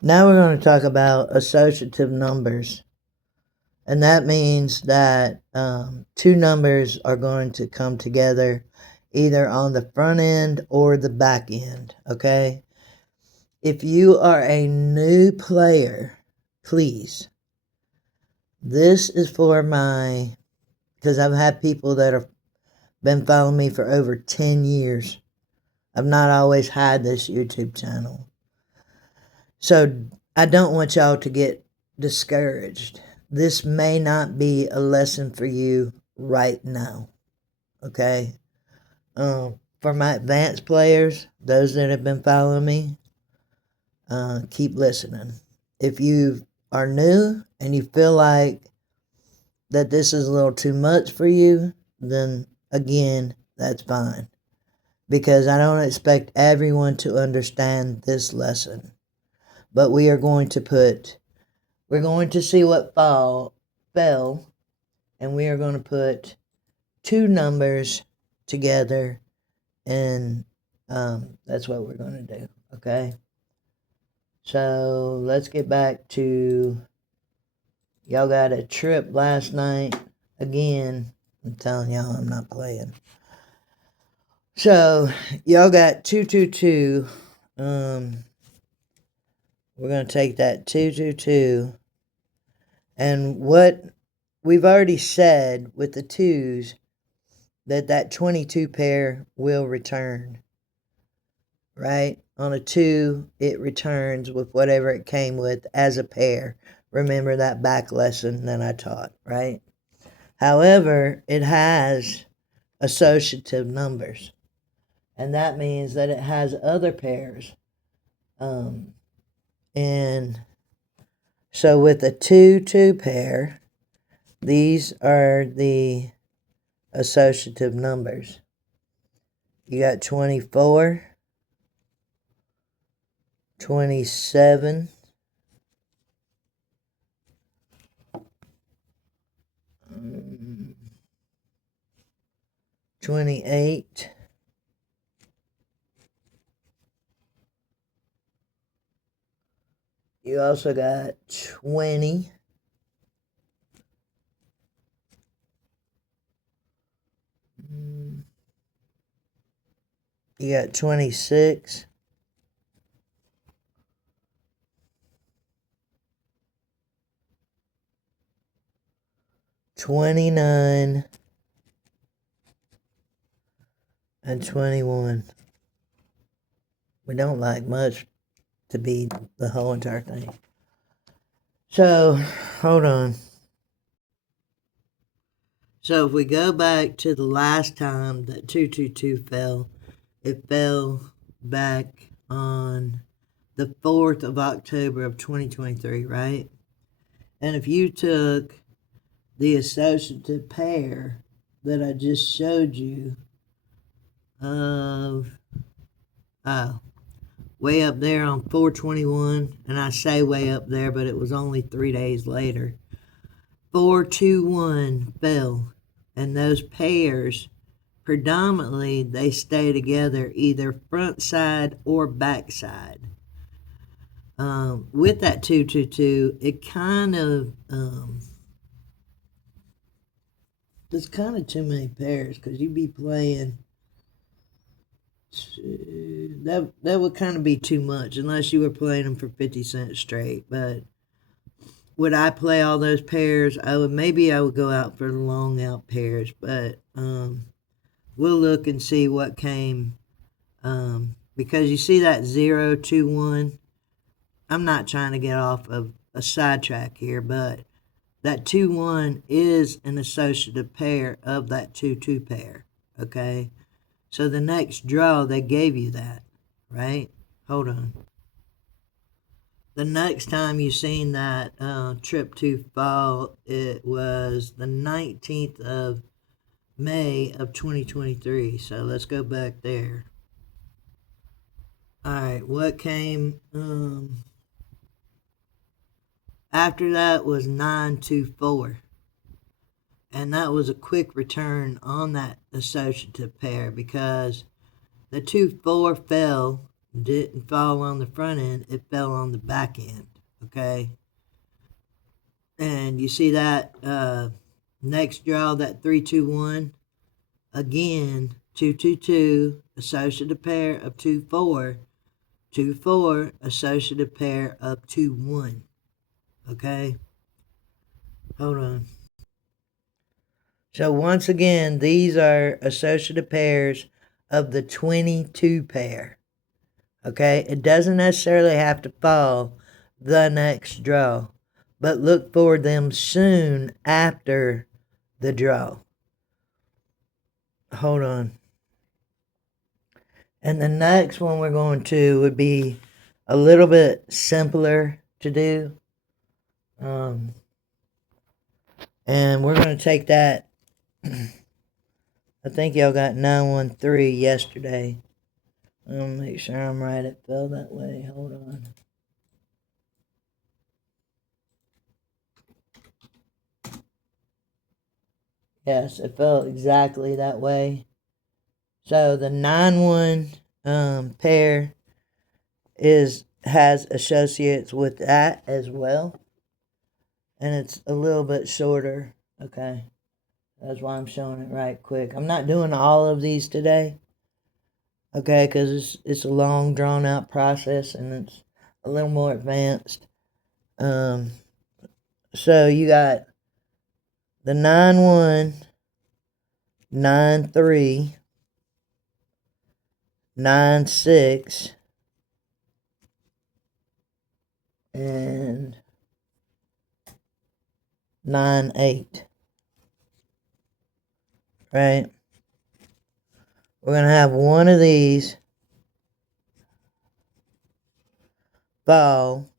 Now we're going to talk about associative numbers. And that means that two numbers are going to come together either on the front end or the back end, okay? If you are a new player, please, this is for because I've had people that have been following me for over 10 years. I've not always had this YouTube channel. So I don't want y'all to get discouraged. This may not be a lesson for you right now, okay? For my advanced players, those that have been following me, keep listening. If you are new and you feel like that this is a little too much for you, then again, that's fine. Because I don't expect everyone to understand this lesson. But we're going to see what fell, and we are going to put two numbers together, and that's what we're going to do, okay? So let's get back to, y'all got a trip last night. Again, I'm telling y'all I'm not playing. So y'all got 222. We're going to take that 222, and what we've already said with the twos, that 22 pair will return, right? On a 2, it returns with whatever it came with as a pair. Remember that back lesson that I taught, right? However, it has associative numbers, and that means that it has other pairs. And so with a 2-2 pair, these are the associative numbers. You got 24, 27, 28, 20. You got 26. 29 and 21. We don't like much to be the whole entire thing. So, hold on. So if we go back to the last time that 222 fell, it fell back on the 4th of October of 2023, right? And if you took the associative pair that I just showed you of, way up there on 421, and I say way up there, but it was only 3 days later, 421 fell, and those pairs, predominantly, they stay together either front side or back side. With that 222, it kind of, there's kind of too many pairs, because you'd be playing, that would kind of be too much, unless you were playing them for 50 cents straight. But would I play all those pairs? I would go out for the long out pairs, but we'll look and see what came, because you see that 021. I'm not trying to get off of a sidetrack here, but that 2-1 is an associative pair of that 2-2 pair, okay? So the next draw, they gave you that, right? Hold on. The next time you seen that trip to fall, it was the 19th of May of 2023. So let's go back there. All right, what came after that was 924. And that was a quick return on that associative pair, because the 2-4 fell, didn't fall on the front end, it fell on the back end, okay? And you see that next draw, that 3-2-1, again, 2-2-2, associative pair of 2-4, 2-4, associative pair of 2-1, okay? Hold on. So once again, these are associative pairs of the 22 pair. Okay, it doesn't necessarily have to fall the next draw, but look for them soon after the draw. Hold on. And the next one we're going to would be a little bit simpler to do. And we're going to take that. I think y'all got 913 yesterday. I'll make sure I'm right. It fell that way. Hold on. Yes, it fell exactly that way. So the 9-1 pair has associates with that as well. And it's a little bit shorter. Okay. That's why I'm showing it right quick. I'm not doing all of these today. Okay, because it's a long drawn out process and it's a little more advanced. So you got the 9-1, 9-3, 9-6, and 9-8. Right? We're going to have one of these fall.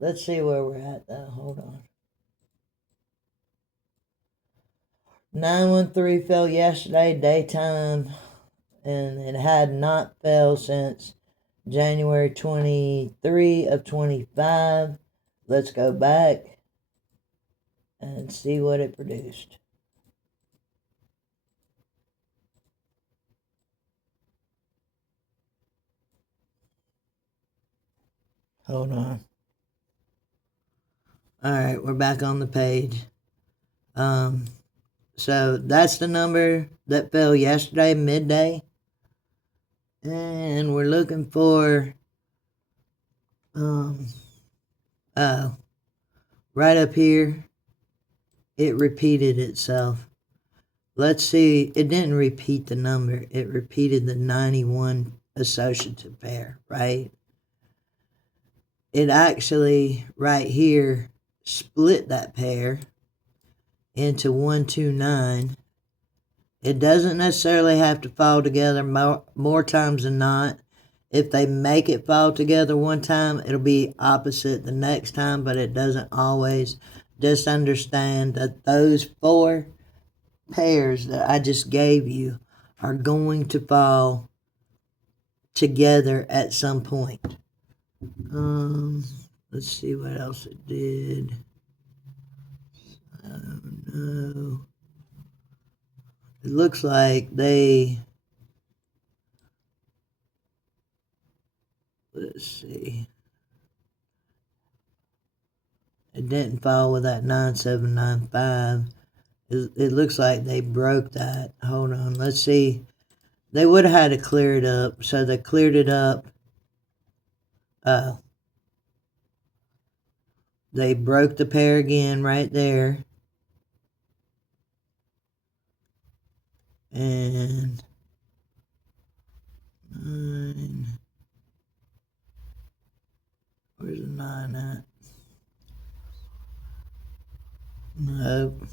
Let's see where we're at though. Hold on. 913 fell yesterday daytime, and it had not fell since January 23 of 25. Let's go back and see what it produced. Hold on. Alright, we're back on the page. So that's the number that fell yesterday, midday. And we're looking for, right up here, it repeated itself. Let's see, it didn't repeat the number, it repeated the 91 associative pair, right? It actually, right here, split that pair into 129. It doesn't necessarily have to fall together more times than not. If they make it fall together one time, it'll be opposite the next time, but it doesn't always. Just understand that those 4 pairs that I just gave you are going to fall together at some point. Let's see what else it did. Oh no. It looks like let's see. It didn't fall with that 9795. It looks like they broke that. Hold on, let's see. They would have had to clear it up, so they cleared it up. They broke the pair again right there. And 9. Where's the 9 at? Nope.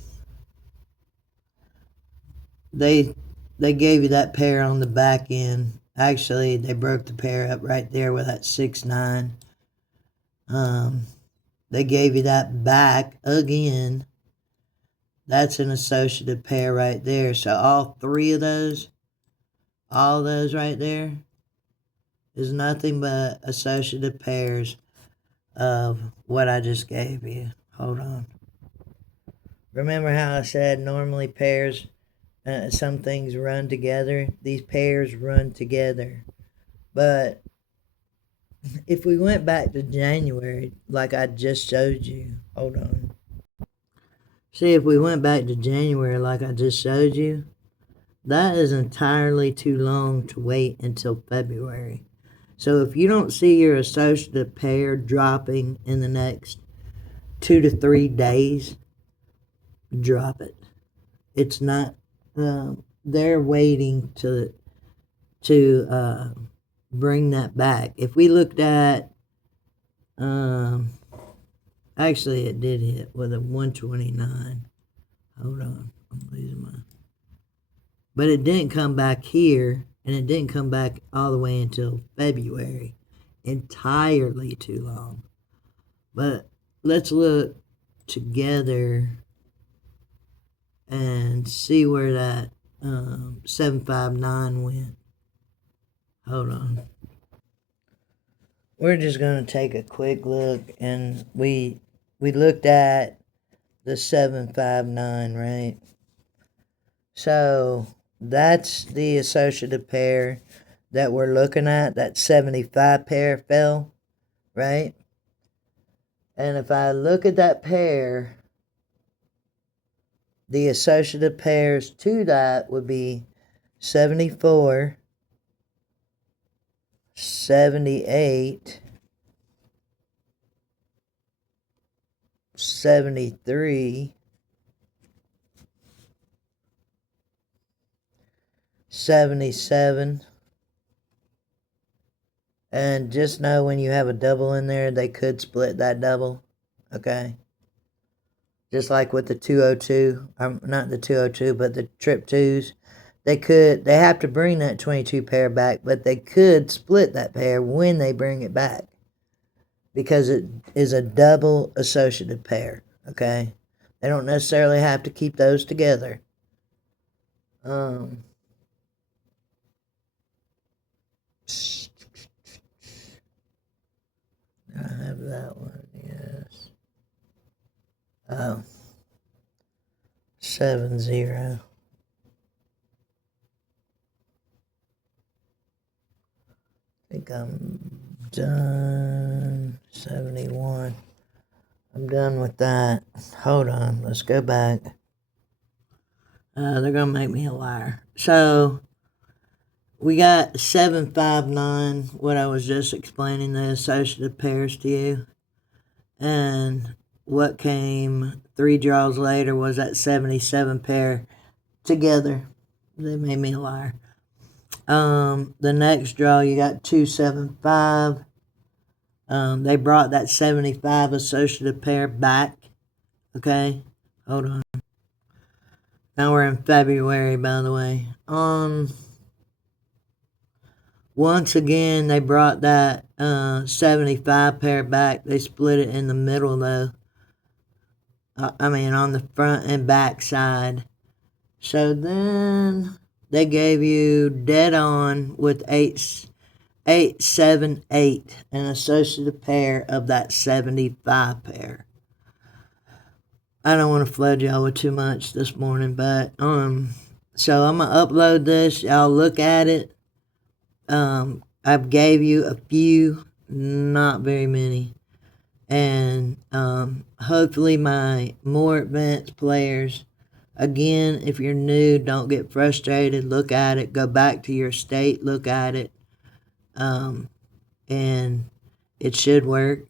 They gave you that pair on the back end. Actually, they broke the pair up right there with that 6-9. They gave you that back again. That's an associative pair right there. So all 3 of those, all those right there, is nothing but associative pairs of what I just gave you. Hold on. Remember how I said normally pairs some things run together. These pairs run together. But if we went back to January, like I just showed you, hold on. See, if we went back to January, like I just showed you, that is entirely too long to wait until February. So if you don't see your associative pair dropping in the next 2 to 3 days, drop it. It's not. They're waiting to bring that back. If we looked at, actually it did hit with a 129. Hold on, I'm losing my. But it didn't come back here, and it didn't come back all the way until February. Entirely too long. But let's look together and see where that 759 went. Hold on. We're just going to take a quick look, and we looked at the 759, right? So that's the associative pair that we're looking at. That 75 pair fell, right? And if I look at that pair, the associative pairs to that would be 74, 78, 73, 77, and just know when you have a double in there, they could split that double, okay? Just like with the 202, not the 202, but the trip twos, they have to bring that 22 pair back, but they could split that pair when they bring it back, because it is a double associative pair, okay? They don't necessarily have to keep those together. I have that one, yes. Oh. 70. I think I'm done. 71. I'm done with that. Hold on, let's go back. They're gonna make me a liar. So we got 759, what I was just explaining, the associative pairs to you. And what came 3 draws later was that 77 pair together. They made me a liar. The next draw, you got 275. They brought that 75 associative pair back. Okay, hold on. Now we're in February, by the way. Once again, they brought that 75 pair back. They split it in the middle, though. On the front and back side. So then they gave you dead on with 878, an associative pair of that 75 pair. I don't want to flood y'all with too much this morning, but so I'm gonna upload this. Y'all look at it. I've gave you a few, not very many, and hopefully my more advanced players. Again, if you're new, don't get frustrated. Look at it. Go back to your state. Look at it. And it should work.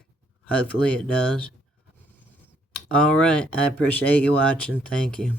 Hopefully it does. All right. I appreciate you watching. Thank you.